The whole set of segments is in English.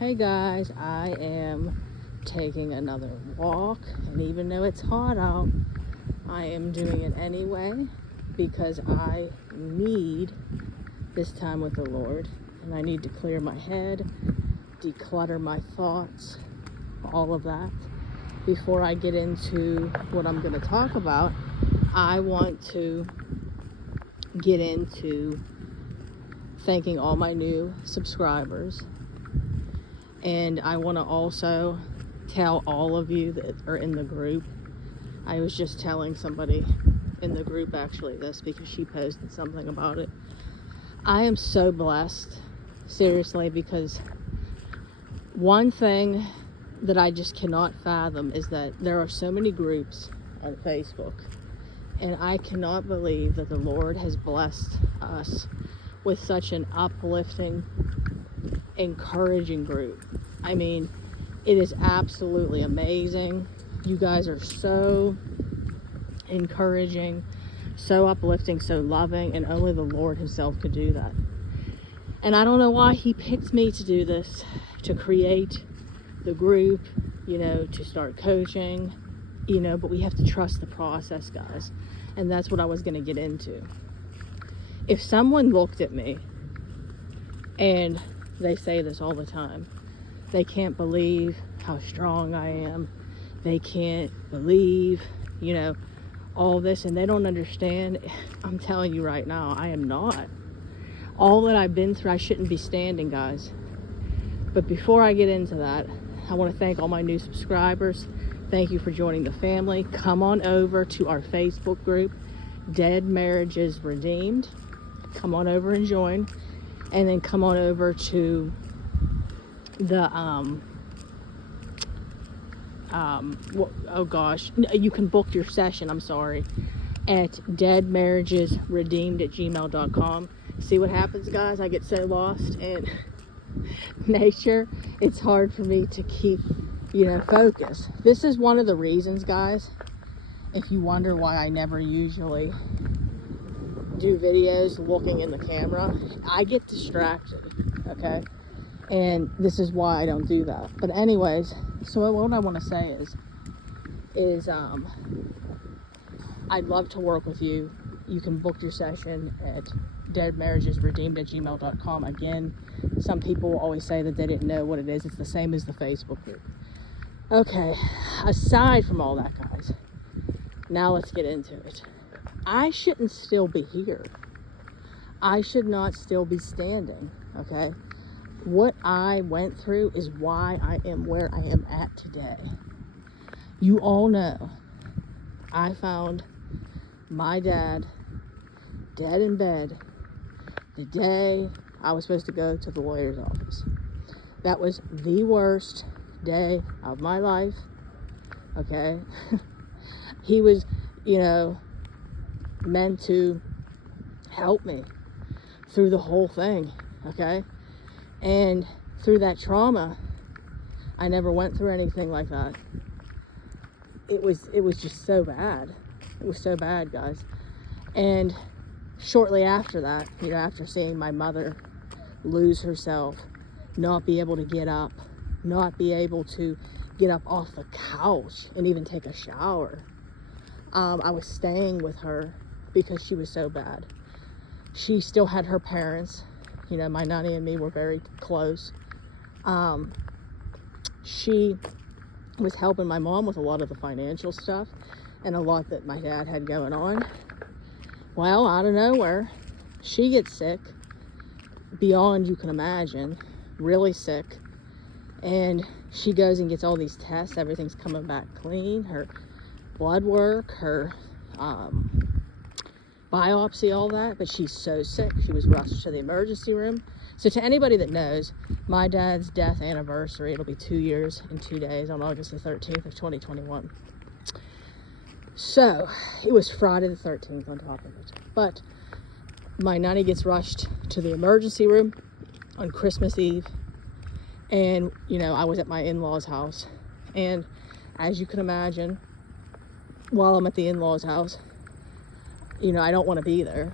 Hey guys, I am taking another walk, and even though it's hot out, I am doing it anyway because I need this time with the Lord, and I need to clear my head, declutter my thoughts, all of that. Before I get into what I'm going to talk about, I want to get into thanking all my new subscribers. And I want to also tell all of you that are in the group. I was just telling somebody in the group actually this because she posted something about it. I am so blessed, seriously, because one thing that I just cannot fathom is that there are so many groups on Facebook, and I cannot believe that the Lord has blessed us with such an uplifting, encouraging group. I mean, it is absolutely amazing. You guys are so encouraging, so uplifting, so loving, and only the Lord himself could do that. And I don't know why he picked me to do this, to create the group, to start coaching, but we have to trust the process, guys. And that's what I was going to get into. If someone looked at me, and they say this all the time, they can't believe how strong I am, they can't believe, all this, and they don't understand. I'm telling you right now, I am not. All that I've been through, I shouldn't be standing, guys. But before I get into that, I want to thank all my new subscribers. Thank you for joining the family. Come on over to our Facebook group, Dead Marriages Redeemed. Come on over and join. And then come on over to the you can book your session, at deadmarriagesredeemed@gmail.com. See what happens, guys? I get so lost in nature, it's hard for me to keep focus. This is one of the reasons, guys, if you wonder why I never usually do videos looking in the camera. I get distracted, okay? And this is why I don't do that. But anyways, so what I want to say is I'd love to work with you. You can book your session at deadmarriagesredeemed@gmail.com. Again, some people always say that they didn't know what it is. It's the same as the Facebook group. Okay, aside from all that, guys, now let's get into it. I shouldn't still be here. I should not still be standing, okay? What I went through is why I am where I am at today. You all know I found my dad dead in bed the day I was supposed to go to the lawyer's office. That was the worst day of my life, okay? He was, meant to help me through the whole thing, okay? And through that trauma, I never went through anything like that. It was just so bad. It was so bad, guys. And shortly after that, after seeing my mother lose herself, not be able to get up, not be able to get up off the couch and even take a shower, I was staying with her because she was so bad. She still had her parents. My nanny and me were very close. She was helping my mom with a lot of the financial stuff and a lot that my dad had going on. Well, out of nowhere, she gets sick, beyond you can imagine, really sick. And she goes and gets all these tests. Everything's coming back clean. Her blood work, her biopsy, all that, but she's so sick. She was rushed to the emergency room. So to anybody that knows, my dad's death anniversary, it'll be 2 years in 2 days on August the 13th of 2021. So it was Friday the 13th on top of it. But my nanny gets rushed to the emergency room on Christmas Eve. And, I was at my in-laws' house. And as you can imagine, while I'm at the in-laws' house, I don't want to be there.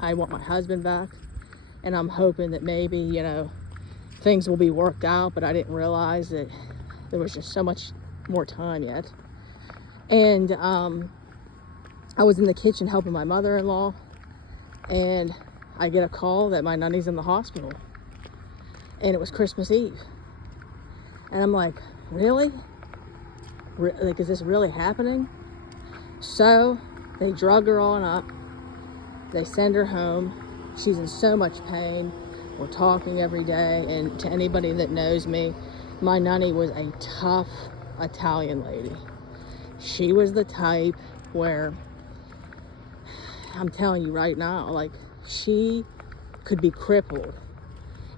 I want my husband back. And I'm hoping that maybe, things will be worked out, but I didn't realize that there was just so much more time yet. And I was in the kitchen helping my mother-in-law, and I get a call that my nanny's in the hospital, and it was Christmas Eve. And I'm like, really? Like, is this really happening? So they drug her on up. They send her home. She's in so much pain. We're talking every day. And to anybody that knows me, my nanny was a tough Italian lady. She was the type where, I'm telling you right now, like, she could be crippled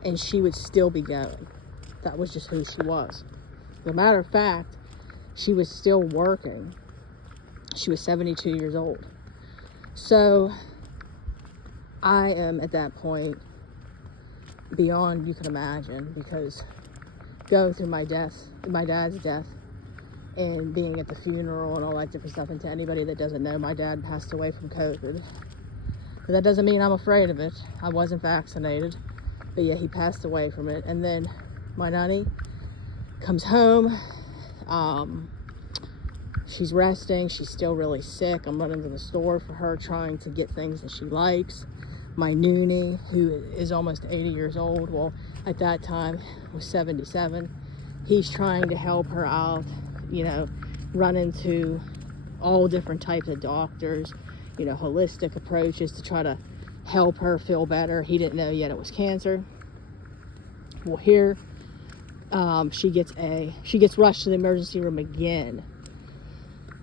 and she would still be going. That was just who she was. As a matter of fact, she was still working. She was 72 years old. So I am at that point beyond you can imagine, because going through my dad's death, and being at the funeral and all that different stuff. And to anybody that doesn't know, my dad passed away from COVID. But that doesn't mean I'm afraid of it. I wasn't vaccinated, but yeah, he passed away from it. And then my nanny comes home. She's resting. She's still really sick. I'm running to the store for her, trying to get things that she likes. My noonie, who is almost 80 years old, well, at that time was 77. He's trying to help her out, you know, run into all different types of doctors, you know, holistic approaches to try to help her feel better. He didn't know yet it was cancer. Well, here, she gets rushed to the emergency room again,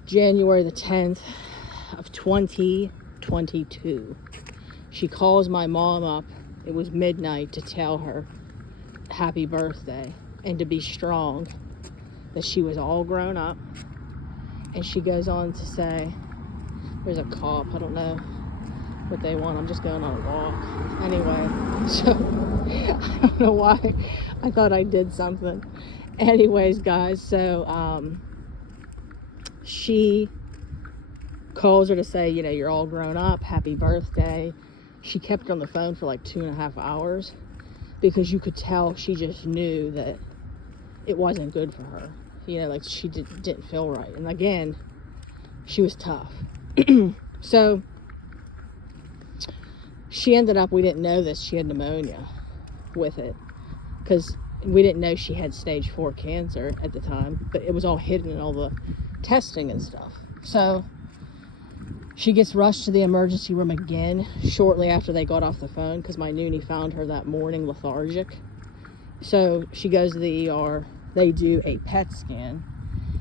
January the 10th of 2022. She calls my mom up. It was midnight, to tell her happy birthday and to be strong, that she was all grown up. And she goes on to say, there's a cop, I don't know what they want, I'm just going on a walk. Anyway, so I don't know why I thought I did something. Anyways, guys, so she calls her to say, you know, you're all grown up, happy birthday. She kept her on the phone for like 2.5 hours, because you could tell she just knew that it wasn't good for her. You know, like, she didn't feel right. And again, she was tough. So she ended up, we didn't know this, she had pneumonia with it, because we didn't know she had stage 4 cancer at the time, but it was all hidden in all the testing and stuff. So she gets rushed to the emergency room again shortly after they got off the phone, because my noonie found her that morning lethargic. So she goes to the ER. They do a PET scan,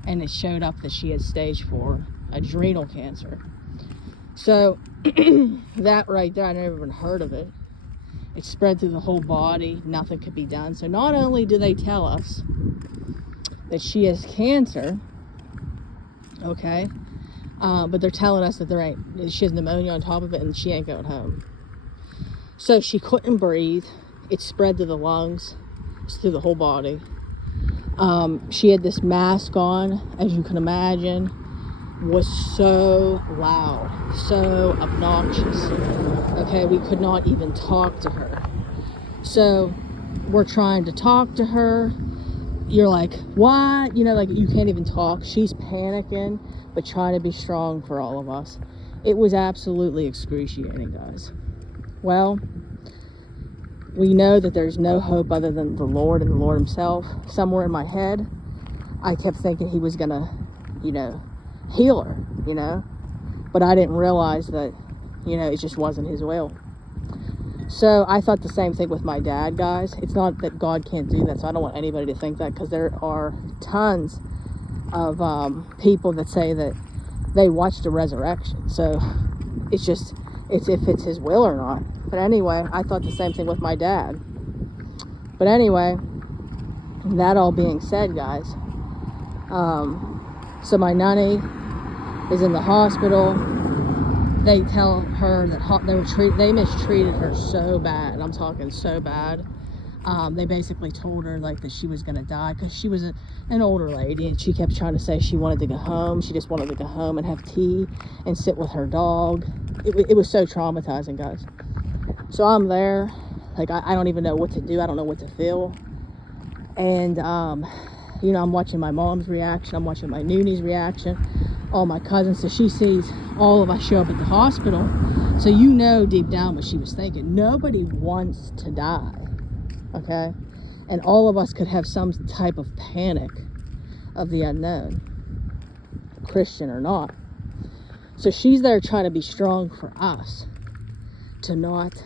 and it showed up that she had stage 4 adrenal cancer. So that right there, I never even heard of it. It spread through the whole body. Nothing could be done. So not only do they tell us that she has cancer, okay, but they're telling us that she has pneumonia on top of it, and she ain't going home. So she couldn't breathe. It spread to the lungs. It's through the whole body. She had this mask on, as you can imagine, was so loud, so obnoxious. Okay, we could not even talk to her. So we're trying to talk to her. You're like, what? You know, like, you can't even talk. She's panicking, but trying to be strong for all of us. It was absolutely excruciating, guys. Well, we know that there's no hope other than the Lord and the Lord himself. Somewhere in my head, I kept thinking he was gonna, you know, heal her, you know, but I didn't realize that, you know, it just wasn't his will. So I thought the same thing with my dad, guys. It's not that God can't do that, so I don't want anybody to think that, because there are tons of people that say that they watched a resurrection. So it's just, it's if it's his will or not. But anyway, I thought the same thing with my dad. But anyway, that all being said, guys, so my nanny is in the hospital. They tell her that they mistreated her so bad. I'm talking so bad. They basically told her like that she was gonna die, because she was an older lady, and she kept trying to say she wanted to go home. She just wanted to go home and have tea and sit with her dog. It was so traumatizing, guys. So I'm there Like, I don't even know what to do. I don't know what to feel. And, you know, I'm watching my mom's reaction. I'm watching my Nooney's reaction. All my cousins. So she sees all of us show up at the hospital. So you know deep down what she was thinking. Nobody wants to die. Okay? And all of us could have some type of panic of the unknown, Christian or not. So she's there trying to be strong for us, to not,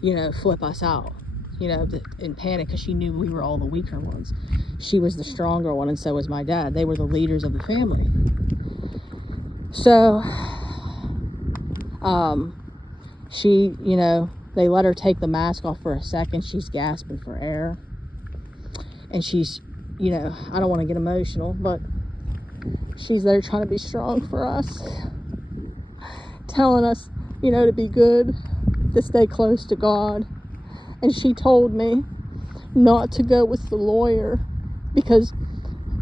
you know, flip us out, you know, in panic, because she knew we were all the weaker ones. She was the stronger one, and so was my dad. They were the leaders of the family. So she, you know, they let her take the mask off for a second. She's gasping for air, and she's, you know, I don't want to get emotional, but she's there trying to be strong for us, telling us, you know, to be good, to stay close to God. And she told me not to go with the lawyer, because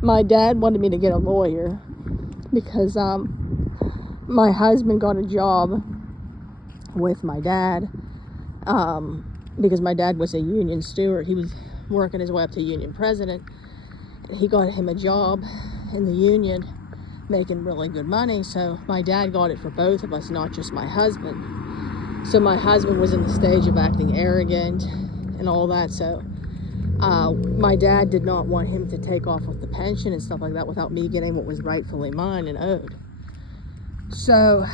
my dad wanted me to get a lawyer, because my husband got a job with my dad, because my dad was a union steward. He was working his way up to union president. He got him a job in the union, making really good money. So my dad got it for both of us, not just my husband. So my husband was in the stage of acting arrogant and all that. So my dad did not want him to take off with the pension and stuff like that without me getting what was rightfully mine and owed. So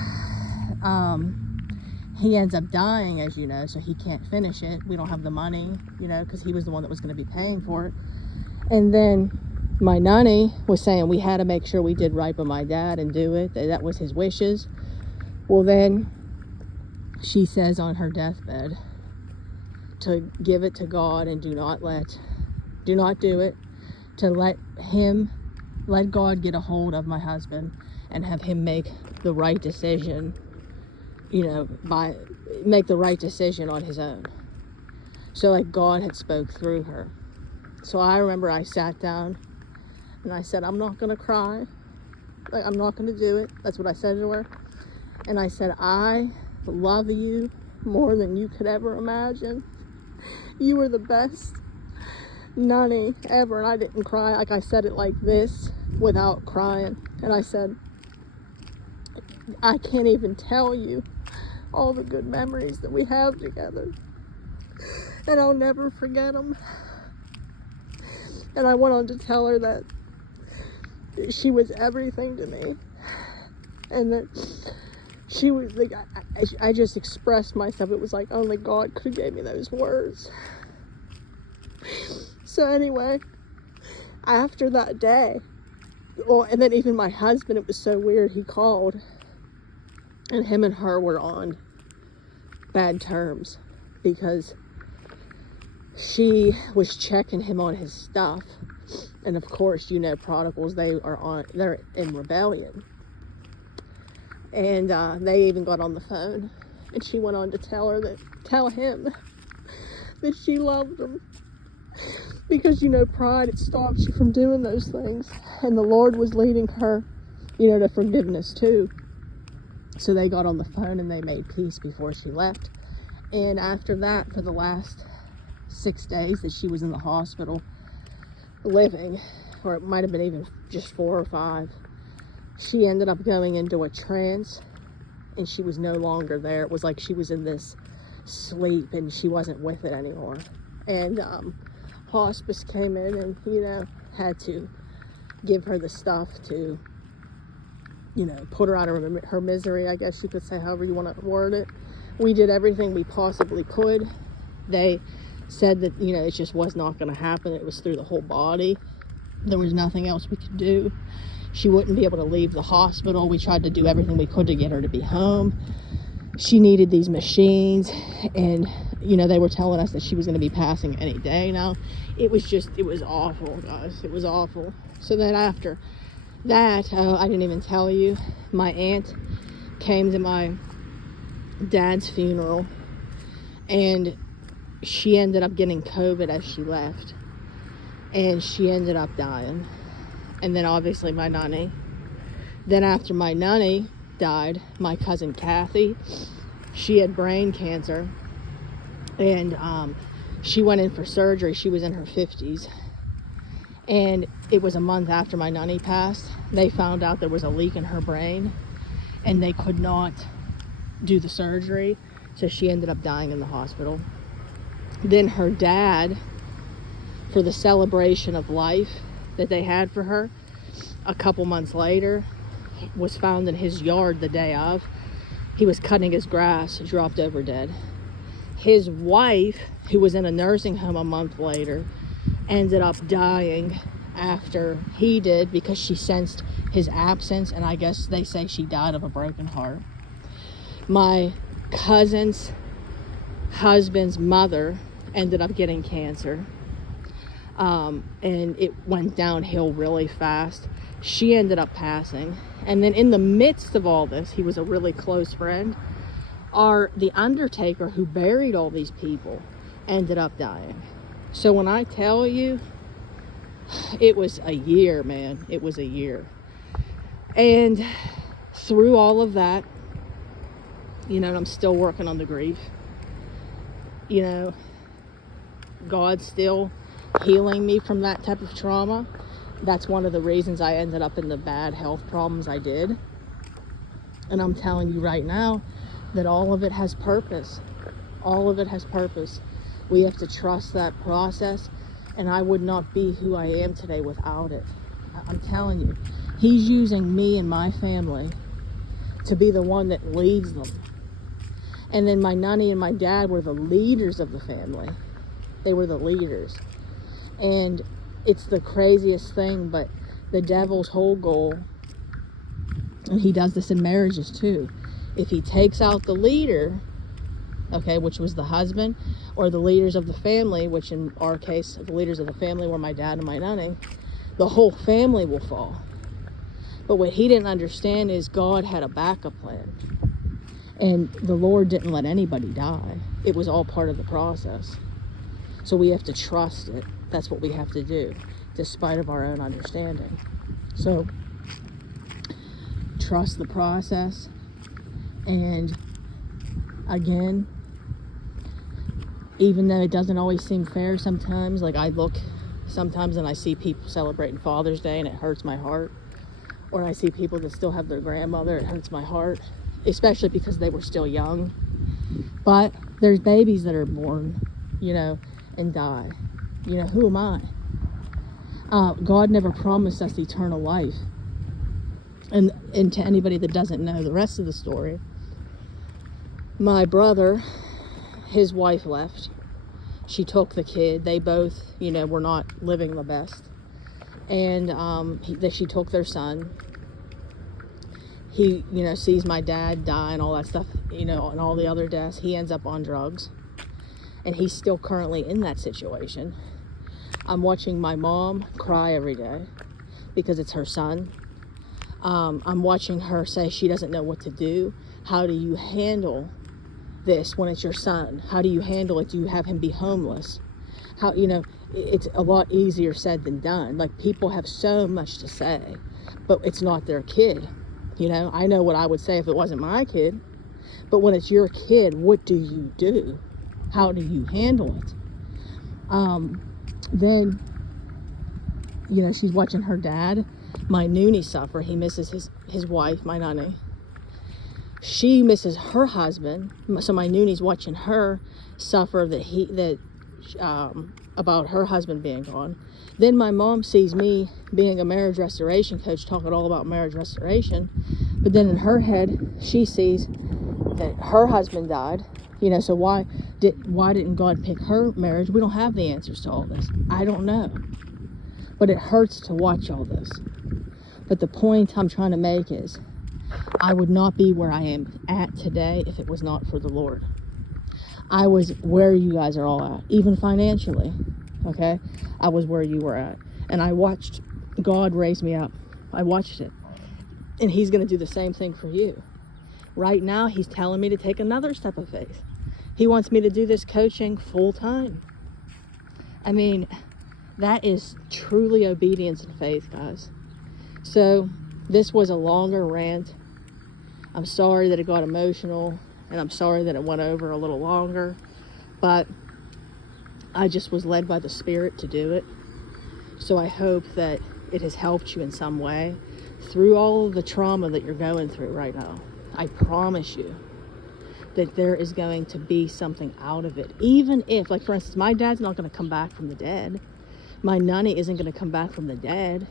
he ends up dying, as you know, so he can't finish it. We don't have the money, you know, because he was the one that was going to be paying for it. And then my nanny was saying we had to make sure we did right by my dad and do it. That was his wishes. Well, then she says on her deathbed to give it to God and do not do it, to let God get a hold of my husband and have him make the right decision, you know, make the right decision on his own. So like God had spoke through her. So I remember I sat down and I said, I'm not going to cry. Like, I'm not going to do it. That's what I said to her. And I said, I love you more than you could ever imagine. You were the best nanny ever. And I didn't cry. Like, I said it like this without crying. And I said, I can't even tell you all the good memories that we have together. And I'll never forget them. And I went on to tell her that she was everything to me, and that she was like, I just expressed myself. It was like only God could have gave me those words. So anyway, after that day, well, and then even my husband, it was so weird, he called, and him and her were on bad terms, because she was checking him on his stuff. And of course, you know, prodigals, they're in rebellion. And they even got on the phone, and she went on to tell him that she loved him, because, you know, pride, it stops you from doing those things. And the Lord was leading her, you know, to forgiveness too. So they got on the phone and they made peace before she left. And after that, for the last 6 days that she was in the hospital living, or it might have been even just 4 or 5, she ended up going into a trance, and she was no longer there. It was like she was in this sleep and she wasn't with it anymore. And hospice came in and, you know, had to give her the stuff to, you know, put her out of her misery, I guess you could say, however you want to word it. We did everything we possibly could. They said that, you know, it just was not going to happen. It was through the whole body. There was nothing else we could do. She wouldn't be able to leave the hospital. We tried to do everything we could to get her to be home. She needed these machines, and, you know, they were telling us that she was going to be passing any day now. It was awful, guys. It was awful. So then after that, I didn't even tell you, my aunt came to my dad's funeral, and she ended up getting COVID as she left, and she ended up dying. And then obviously my nanny. Then after my nanny died, my cousin Kathy, she had brain cancer, And she went in for surgery. She was in her 50s. And it was a month after my nanny passed. They found out there was a leak in her brain, and they could not do the surgery. So she ended up dying in the hospital. Then her dad, for the celebration of life that they had for her, a couple months later, was found in his yard the day of. He was cutting his grass, dropped over dead. His wife, who was in a nursing home a month later, ended up dying after he did because she sensed his absence, and I guess they say she died of a broken heart. My cousin's husband's mother ended up getting cancer, and it went downhill really fast. She ended up passing, and then in the midst of all this, he was a really close friend. The undertaker who buried all these people ended up dying. So when I tell you, it was a year, man. It was a year. And through all of that, and I'm still working on the grief. God's still healing me from that type of trauma. That's one of the reasons I ended up in the bad health problems I did. And I'm telling you right now that all of it has purpose. All of it has purpose. We have to trust that process, and I would not be who I am today without it. I'm telling you, he's using me and my family to be the one that leads them. And then my nanny and my dad were the leaders of the family. They were the leaders. And it's the craziest thing, but the devil's whole goal, and he does this in marriages too, if he takes out the leader, okay, which was the husband, or the leaders of the family, which in our case, the leaders of the family were my dad and my nanny, the whole family will fall. But what he didn't understand is God had a backup plan. And the Lord didn't let anybody die. It was all part of the process. So we have to trust it. That's what we have to do, despite of our own understanding. So trust the process. And again, even though it doesn't always seem fair sometimes, like I look sometimes and I see people celebrating Father's Day and it hurts my heart. Or I see people that still have their grandmother, it hurts my heart, especially because they were still young. But there's babies that are born, and die. Who am I? God never promised us eternal life. And to anybody that doesn't know the rest of the story, my brother, his wife left. She took the kid. They both, were not living the best. And she took their son. He, sees my dad die and all that stuff, and all the other deaths. He ends up on drugs. And he's still currently in that situation. I'm watching my mom cry every day because it's her son. I'm watching her say she doesn't know what to do. How do you handle this when it's your son? How do you handle it? Do you have him be homeless? How, it's a lot easier said than done. Like, people have so much to say, but it's not their kid. I know what I would say if it wasn't my kid, but when it's your kid, what do you do? How do you handle it? Then, she's watching her dad, my noonie, suffer. He misses his wife, my nanny. She misses her husband, so my noonie's watching her suffer about her husband being gone. Then my mom sees me being a marriage restoration coach, talking all about marriage restoration, but then in her head, she sees that her husband died. So why didn't God pick her marriage? We don't have the answers to all this. I don't know. But it hurts to watch all this. But the point I'm trying to make is, I would not be where I am at today if it was not for the Lord. I was where you guys are all at, even financially, okay? I was where you were at. And I watched God raise me up. I watched it. And he's going to do the same thing for you. Right now, he's telling me to take another step of faith. He wants me to do this coaching full time. I mean, that is truly obedience and faith, guys. So this was a longer rant. I'm sorry that it got emotional, and I'm sorry that it went over a little longer, but I just was led by the Spirit to do it. So I hope that it has helped you in some way through all of the trauma that you're going through right now. I promise you that there is going to be something out of it. Even if, like for instance, my dad's not going to come back from the dead. My nunny isn't going to come back from the dead.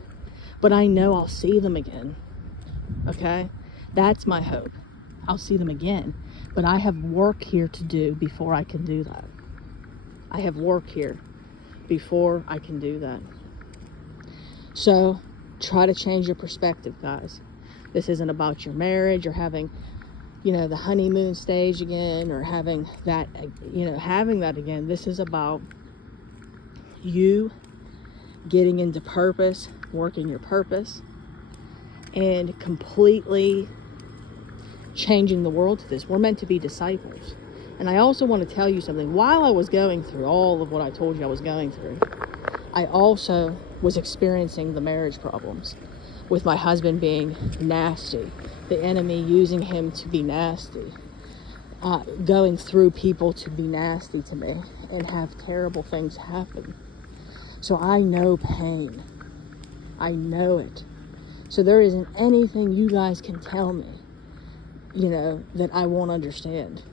But I know I'll see them again. Okay? That's my hope. I'll see them again. But I have work here to do before I can do that. I have work here before I can do that. So try to change your perspective, guys. This isn't about your marriage or having, the honeymoon stage again, or having that again. This is about you getting into purpose, working your purpose, and completely changing the world to this. We're meant to be disciples. And I also want to tell you something. While I was going through all of what I told you I was going through, I also was experiencing the marriage problems with my husband being nasty, the enemy using him to be nasty, going through people to be nasty to me and have terrible things happen. So I know pain. I know it. So there isn't anything you guys can tell me, that I won't understand.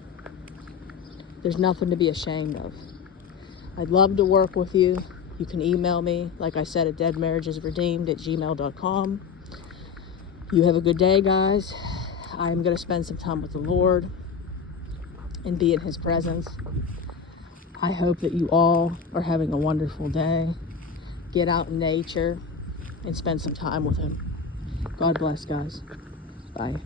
There's nothing to be ashamed of. I'd love to work with you. You can email me, like I said, at deadmarriagesredeemed@gmail.com. You have a good day, guys. I'm going to spend some time with the Lord and be in His presence. I hope that you all are having a wonderful day. Get out in nature and spend some time with Him. God bless, guys. Bye.